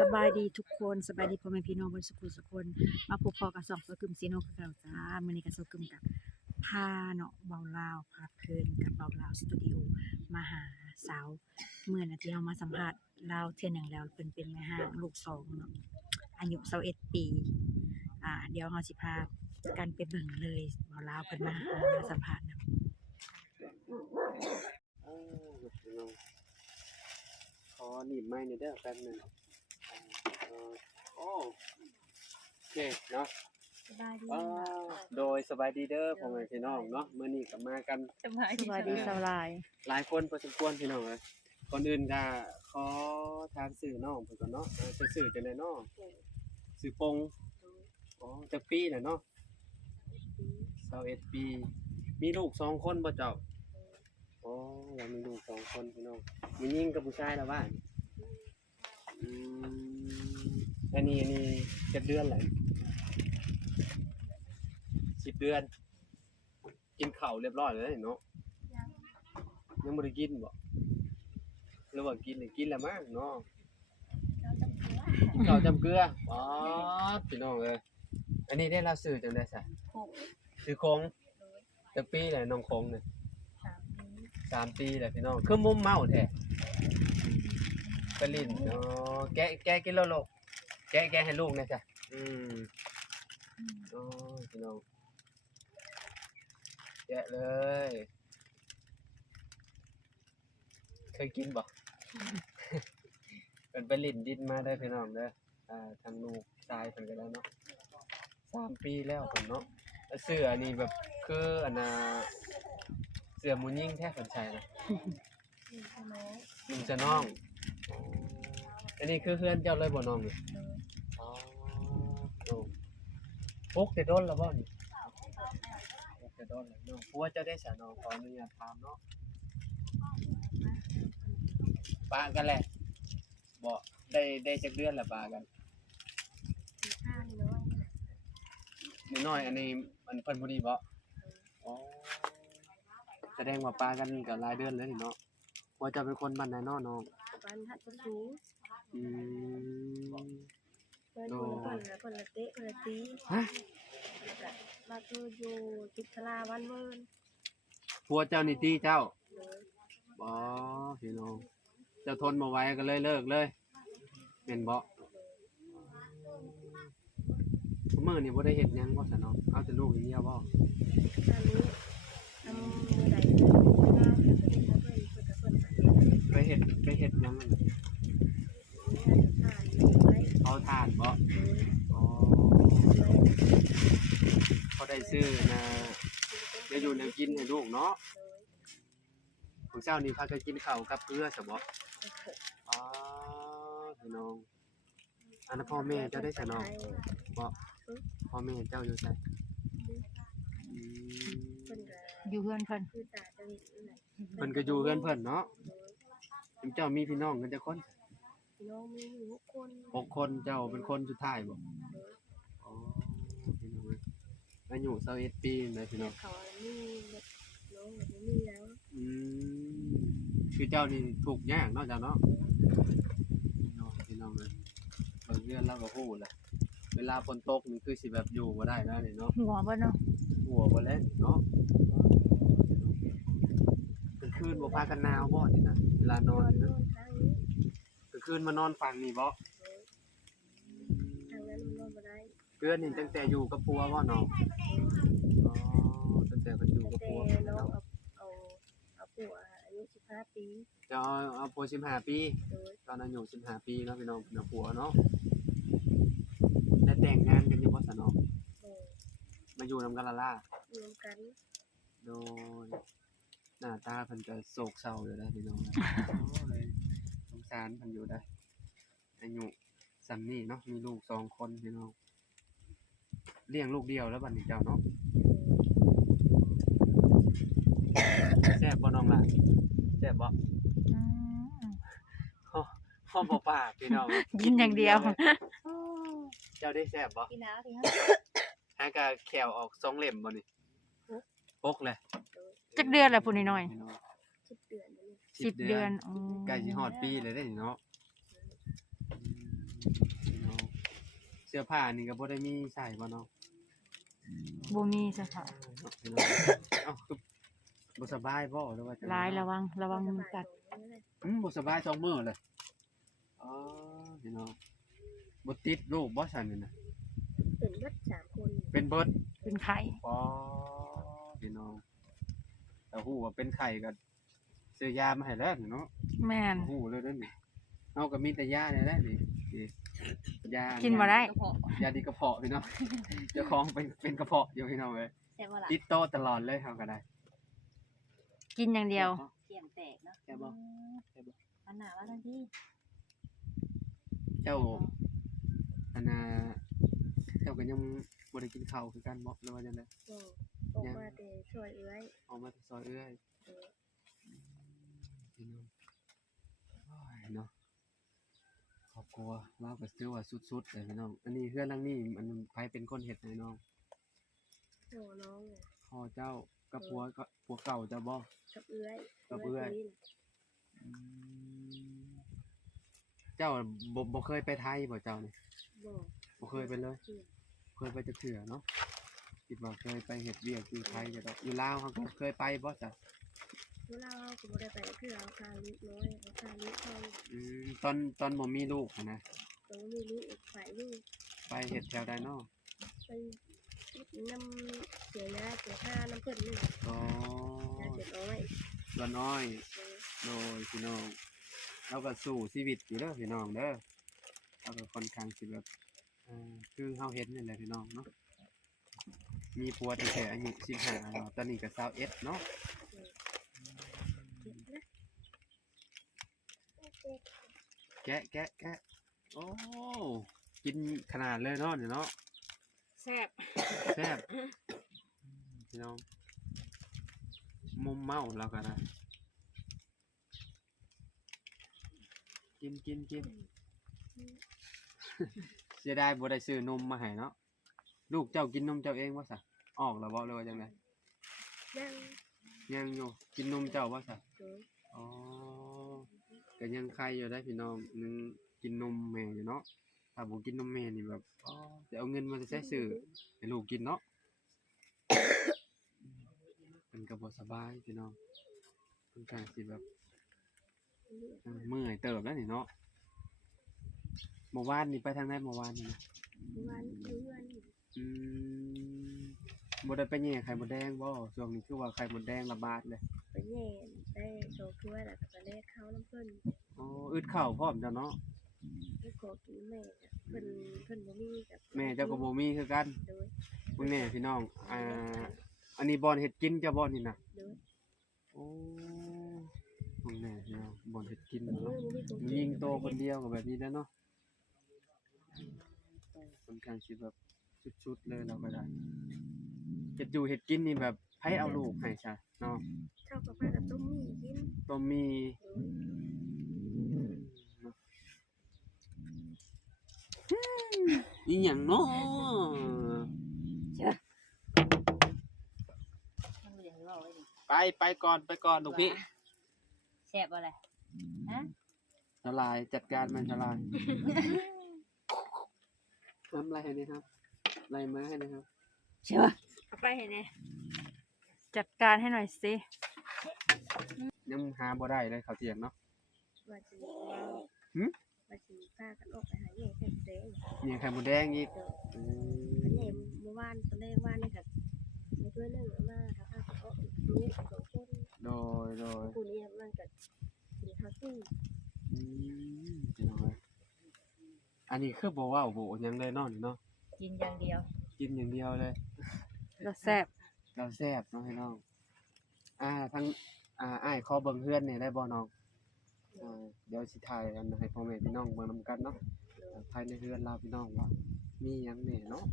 สบายดีทุกคนสบายดีพ่อแม่พี่น้องบนสุขุสุคน มาพบพอกับสองสกุมซีโนคือเราจ้ามื้อนี้ก็สกุมกับพาเนาะเบาลาวพาเพลินกับเบาลาวสตูดิโอมาหาสาวเมื่อนาทีเรามาสัมภาษณ์ลาวเทื่อหนึ่งแล้วเพิ่นเป็นแม่ห้างลูกสองเนาะอายุ21ปีอ่าเดี๋ยวเราสิพากันไปเบิ่งเลยเบาลาวเพิ่นมาหามาสัมภาษณ์นาะเออพี่น้องขอหนีบไม้หน่ยเด้แป๊บนึง โอ้โอเคเนาะสบายดีอ่าโดยสบายดีเด้อพ่อแม่พี่น้องเนาะมื้อนี้ก็มากัน สบายดีสบายหลายคนพอสมควรพี่น้องเอ้ยก่อนอื่นก็ขอทานสื่อน้องเพิ่นก่อนเนาะเออจะสื่อจังได๋เนาะสื่อปงอ๋อจักปีน่ะเนาะ21ปี มีลูกสองคนบ่เจ้าอ๋อเรามีลูกสองคนพี่น้องมีหญิงกับผู้ชายแล้วว่าอืม อันนี้อันนี้เจ็ดเดือนแล้วสิบเดือน กินข้าวเรียบร้อยแล้วเนาะยังบ่ได้กินบ่หรือว่ากินนี่กินแล้วมั้งเนาะกินข้าวจำเกลืออ๋อพี่น้องเอ้ยอันนี้ได้รับซื้อจังได๋ซะซื้อคงจักปีแหละน้องคงเนี่ยสามปีแหละพี่น้องคือมุมเมาแท้กะลิ้นเนาะแกะแกะกินแล้วลูก แกะแกะให้ลูกหน่อยจ้ะอืมอ๋อพี่น้องแกะเลย เคยกินบ่ เป็นไปลิ่นดินมาได้อพี่น้องเด้ออ่าทางลูกชายเพิ่นก็ได้เนาะสามปีแล้วเพิ่นเนาะแล้วเสื้ออันนี้แบบคืออันน่ะเสื้อหมูยิ่งแท้เพิ่นใส่นะลุงจะน้องอ๋อ อันนี้คือเพื่อนเจ้าเลยบ่น้องนี่อ๋อโอ้ปกแต่โดนแล้วบ่นี่ปกแต่โดนแล้วเนาะผัวเจ้าได้สาน้องขออนุญาตถามเนาะปากันแหละบ่ได้ได้จักเดือนละปากันนิดหน่อยอันนี้มันเพิ่นบ่ดีบ่อ๋อแสดงว่าปากันก็หลายเดือนแล้วนี่เนาะ ว่าจะเป็นคนบ้านไหนเนาะน้องบ้านฮัดสูอืมเพื่อนคนละคนละคนละเตะคนละตีฮะมาคืออยู่ติดทลาวันเวิร์นผัวเจ้านี่ตีเจ้าเลยบ่พี่น้องเจ้าทนบ่ไหวก็เลยเลิกเลยแม่นบ่มื้อนี้บ่ได้เฮ็ดหยังบ่ซะเนาะเอาแต่ลูกอย่างเดียวบ่ตอนนี้ทำมือใด เนี่ยไปเฮ็ดไปเฮ็ดหยังนั่นน่ะผ่านไว้เอาทานบ่เลยอ๋อพอได้ซื้อนะเดี๋ยวอยู่แนวกินให้ลูกเนาะของเจ้านี่พากันกินข้าวกับเกลือซะบ่อ๋อพี่น้องอันนั้นพ่อแม่เจ้าได้ซะเนาะบ่พ่อแม่เจ้าอยู่ไสอืมเพื่อนก็อยู่เพื่อนเพิ่นคือตาจะเห็นนี่แหละเพิ่นก็อยู่เฮือนเพิ่นเนาะ เจ้ามีพี่น้องกันจักคนน้องมีอยู่หกคนหกคนเจ้าเป็นคนสุดท้ายบ่อ๋อพี่น้องเอ้ยอายุ21ปีเลยพี่น้องเขามีเด็กน้องแบบนี้แล้วอืมคือเจ้านี่ถูกข์ยากเนาะเจ้าเนาะพี่น้องพี่น้องเลยบางเรื่องเราก็พูดแหละเวลาฝนตกนี่คือสิแบบอยู่บ่ได้แล้วนี่เนาะหัวบ่เนาะหัวบ่แล้วนี่เนาะกลาง คืนบ่พากันหนาวบ่นี่นะเวลานนออนนนี่นนะอนทางนี้กลางคืนมานอนฝั่งนี่บ่ทางนั้นนอนบ่ได้เพื่อนนี่ตั้งแต่อยู่กับผัวบ่เนาะอ๋อตั้งแต่เพิ่นอยู่กับแต่ผัวน้องเนาะเอาเอาเอาผัวอายุสิบห้าปีเจะเอาเอาผัว15ปี โดยตอนนั้นอยู่15ปีเนาะพี่น้องเป็นเอาผัวเนาะได้แต่งงานกันอยู่บ่ซะเนาะโดยมาอยู่นำกันละล่ะรวมกัน โดย หน้าตาเพิ่นก็โศกเศร้าอยู่ได้อพี่น้องโอ้ยสงสารเพิ่นอยู่ได้ออายุสำนี่เนาะมีลูกสองคนพี่น้องเลี้ยงลูกเดียวแล้วบัดนี้เจ้าเนาะแซ่บบ่น้องล่ะแซ่บบ่อืมฮ้อฮ้อบ่ปากพี่น้องกินอย่างเดียว เจ้าได้แซ่บบ่พี่น้าพี่หากะแขวออกสองเล่มบ่นี่ปกเลย จักเดือนละพุ่นน้อยพี่น้องสิบเดือนนี่ๆสิบเดือนอ๋อใกล้สิฮอดปีเลยได้อนี่เนาะอืมสื้อผ้านี่ก็บ่ได้มีใส่บ่เนาะบ่มีสภาพเนาะพี่น้องเอ้าคือบ่สบายบ่หรือว่าจังใดหลายระวังระวังมันกัดอืมบ่สบายสองมื้อเลยอ๋อพี่น้องบ่ติดลูกบ่ซั่นนี่นะเป็นเบิดสามคนเป็นเบิดเป็นไข่อ๋อพี่น้อง แต่ฮู้ว่าเป็นไข้ก็ซื้อยามาให้แล้วนี่เนาะแม่นฮู้เลยเด้อนี่เอาก็มีแต่ยาเนี่ยแหละนี่นี่ยากิกินบ่ได้ยาดีกระเพาะพี่น้องเจ้าของเป็นเป็นกระเพาะอยู่พี่น้องเอ้ยใช่บ่ล่ะติดโตตลอดเลยเฮาก็ได้กินอย่างเดียว เสียงแตกเนาะแค่บ่แค่บ่อันหนาว่าทันทีเจ้าอันน่ะเจ้าก็ยังบ่ได้กินข้าวคือกันบ่หรือว่าจังได๋ก็อ อกมาแต่ช่วยเอื้อยออกมาแต่ซอยเอื้อยเออพี่น้องโอ้ยเนาะครอบครัวเราก็ถือว่าสุดๆเลยพี่น้อง อันนี้เฮือนหลังนี้มันไผเป็นคนเฮ็ดให้น้องโอ้น้องเนี่ยพ่อเจ้ากับผัวก็ผัวเก่าเจ้าบ่ กับเอื้อยกับเอื้อยคนนี้อืมเจ้าบ่บ่เคยไปไทยบ่เจ้านี่บ่บ่เคยไปเลย เคยไปจักเทื่อเนาะ คิดว่าเคยไปเฮ็ดเวียกอยู่ไทยจะดอกอยู่ลาวเขาก็เคยไปบ่จ้ะเวลาเราก็บ่ได้ไปคือเอาคาลิน้อยเอาคาลิเข้าอืมตอนตอนบ่มีลูกหั้นนะตรงนี้ลูกอีกฝ่ายลูกไปเฮ็ดแถวใดเนาะไปน้ำเสียยาเสียค่าน้ำเพิ่นนี่ก็ยาเสียน้อยละน้อย เออโดยพี่น้องเราก็สู้ชีวิตอยู่เด้อพี่น้องเด้อเราก็ค่อนข้างสิแบบอ่าคือเฮาเห็นนี่แหละพี่น้องเนาะ มีผัวตั้งแต่อายุ15แล้วตอนนี้ก็21เนาะเจ็บนะแกะแกะแกะโอ้กินขนาดเลยเนาะเนี่ยเนาะแซ่บแซ่บพี่น้องมุมเมาแล้วก็นะกินกินกินเสียดายบ่ได้ซื้อนมมาให้เนาะ ลูกเจ้ากินนมเจ้าเองวะสะออกแล้วบ่เลยว่าจังไดยังยังอยู่กินนมเจ้าวะสะโดยอ๋อก็ยังใครอยู่ได้พี่น้องนึงกินนมแม่อยู่เนาะถ้าบ่กินนมแม่นี่แบบอ๋อจะเอาเงินมาใช้ซื้อให้ลูกกินเนาะเป็นก็บ่สบายพี่น้องเพิ่นก็สิแบบเออเมื่อยเติบแล้วนี่เนาะเมื่อวานนี่ไปทางไหนเมื่อวานนี่นะวันเพื่อน อืมบ่ได้ไปแย่ไข่มดแดงบ่ช่วงนี้คือว่าไข่มดแดงระบาดเลยไปแย่ได้โชว์ถ้วยแล้วก็ไปแลกข้าวน้ำเพิ่นอ๋ออึดข้าวพร้อมจ้ะเนาะไปขอกินแม่จ้ะเพิ่นเพิ่นบ่มีกับแม่เจ้าก็บ่มีคือกันโดยมึงแน่พี่น้องอ่าอันนี้บอนเห็ดกินจะบอนนี่นะโดยโอ้มึงแน่พี่น้องบอนเห็ดกินโดยเนาะบ่มีของมึงยิงโตคนเดียวกับแบบนี้แล้วเนาะค่อนข้างสิแบบ สุดๆเลยเราก็ได้เห็ดอยู่เห็ดกินนี่แบบให้เอาลูกให้ใช่เนาะข้าวกับปลากับต้มมี่กินต้องมีโดยอีหยังเนาะมันบ่ได้เว้าไว้ดิไปไปก่อนไปก่อนลูกพี่แซ่บบ่ล่ะฮะละลายจัดการมันละลายน้ำลายให้นะครับ ไล่มาให้นะครับ ใช่ป่ะเอาไปให้แน่จัดการให้หน่อยสิยังหาบ่ได้เลยเขาวเตียงเนาะว่าสิว่าหึว่าสิพากันออกไปหาแย่แท้แท้เนี่ยไข่มดแดงอีกโดยอือันมนี้เมื่อวานตอนแรกว่านนี่ก็ในถ้วยหนึงเอามาถ้าพากันออกอีกลูกสองคนโดยโดยคู่นี้มันก็กินข้าวซี่อืมพี่น้องเอ้ยอันนี้คือบ่เว้าบ่หยังเลยเนาะนี่เนาะ กินอย่างเดียวกินอย่างเดียวเลย เราแซ่บเราแซ่บเนาะพี่น้อง อ่าทั้งอ่าอ้ายขอเบิ่งเฮือนนี่ได้บ่น้องอ่าเดี๋ยวสิถ่ายอันให้พ่อแม่พี่น้องเบิ่งนํกันเนาะอ่าภายในเฮือนเราพี่น้องว่า มีหยังแหน่เนาะ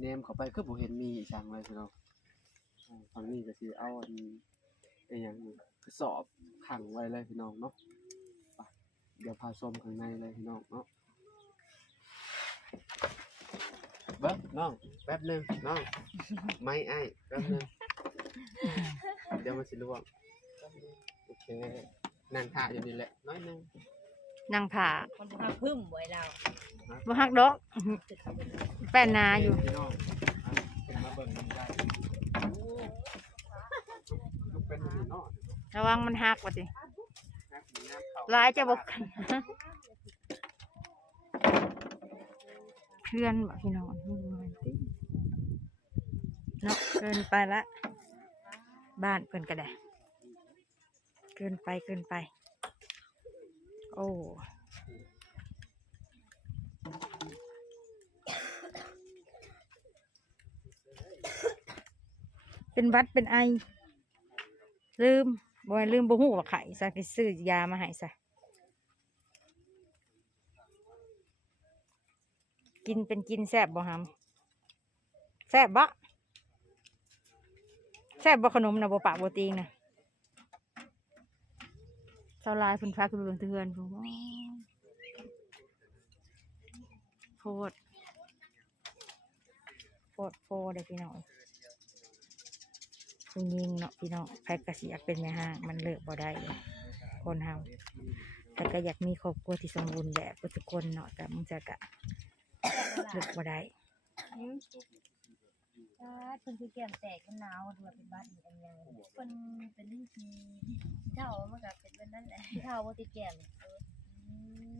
แนมเข้าไปคือบ่เห็นมีอีสังเลยพี่น้องอ่าฝั่งนี้ก็สิเอาอันไอ้หยังนี่กระสอบขังไว้เลยพี่น้องเนาะไปเดี๋ยวพาชมข้างในเลยพี่น้องเนาะ เบิ่งน้องแป๊บหนึงน้องไม่ไอ้ายแป๊บหนึงเดี๋ยวมันสิลวกโอเคนั่งท่าอยู่นี่แหละน้อยหนึงนางผ่าคนบ่ฮักพึ่มบ่ไอ้เราบ่ฮักดอก แป้นนาอยู่ พี่น้องอันเป็นมาเบิ่งมันได้ลูกเป็นอยู่เนาะระวังมันหักว่าตินักหนีน้ำเข้าร้ายจะบอก เพื่อนบอกพี่น้องเนาะเกินไปละ บ้านเพิ่นก็ได้ เกินไปเกินไป โอ้เป็นวัดเป็นไอ ลืมบ่ลืมบ่ฮู้ว่าไข่ซะไปซื้อยามาให้ซะ กินเป็นกินแซ่บบ่หำแซ่บบ่แซ่บบ่ขนมนะบ่ปากบ่ตีงนะเท่าลายพิ่นพาขึ้นไปเบิ่งเทือนพุ่นว้าวโพดโพดโพดเด้อพี่น้องผู้หญิงเนาะพี่น้องใครก็สิอยเป็นแม่ห้างมันเลิกบ่ได้คนเฮาแต่ก็อยากมีครอบครัวที่สมบูรณ์แบบบิดทุกคนเนาะแต่มึงจะกะ เลิกบ่ได้อ่าเพิ่นคือแก้มแตกกันหนาวดูว่าเป็นบ้านอีกอันยังเพิ่นเป็นลิ้นทีเจ้ามันก็เป็นแบบนั้นแหละเท่าบ่ติดแก้มเอออืม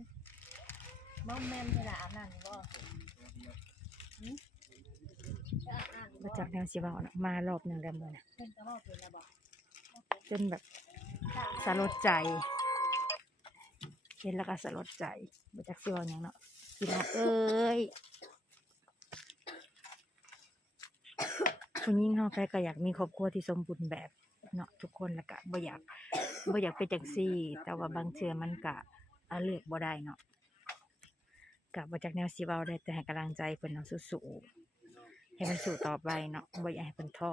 บ่แม่นเวลาอาบน้ำนี่บ่หึจะอาบน้ำนี่มาบ่จากแนวสิเว้าเนาะมารอบหนึงแล้วมื้อนะเพิ่นก็เว้าเป็นแล้วบ่จนแบบสลดใจเห็นแล้วก็สลดใจบ่จักสิเว้าหยังเนาะพี่น้องเอ้ย ผู้หญิงเฮาใครก็อยากมีครอบครัวที่สมบูรณ์แบบเนาะทุกคนแล้วก็บ่อยากบ่อยากเป็นจังซี่ แต่ว่าบางเทื่อมันก็เอลือกบ่ได้เนาะก็บ่จักแนวสิเว้าได้แต่ให้กำลังใจเพิ่นเนาะสู้ๆให้มันสู้ต่อไปเนาะบ่อยากให้เพิ่นท้อ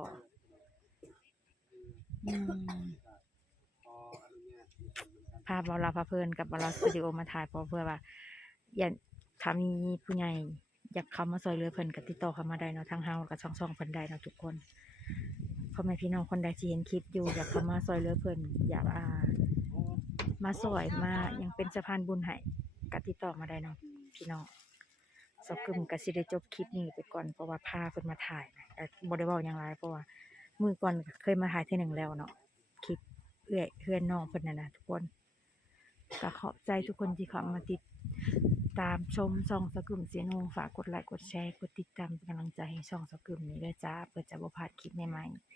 พาบอลาพาเพลินกับบอลาสตูดิโอมาถ่ายเพราะเพื่อว่าอย่าถ้ามีผู้ใหญ่ อยากเข้ามาซอยเหลือเพิ่นก็ติดต่อเข้ามาได้เนาะทางเฮากับช่องช่องๆเพิ่นได้เนาะทุกคนพ่อแม่พี่น้องคนใดที่เห็นคลิปอยู่อยากเข้ามาซอยเหลือเพิ่นอยากอ่ามาซอยมายังเป็นสะพานบุญให้ก็ติดต่อมาได้เนาะพี่น้องสกึมก็สิได้จบคลิปนี้ไปก่อนเพราะว่าพาเพิ่นมาถ่ายแต่บ่ได้เว้าหยังหลายเพราะว่ามือก่อนเคยมาถ่ายทื่หนึ่งแล้วเนาะคลิปเอื้อยเพื่อนน้องเพิ่นน่ะนะทุกคนก็ขอบใจทุกคนที่เข้ามาติด ตามชมช่องสกุลเสียโนฝากกดไลค์กดแชร์กดติดตามเป็นกำลังใจให้ช่องสกุลนี้ด้วยจ้าเพื่อจะบ่พลาดคลิปใหม่ๆ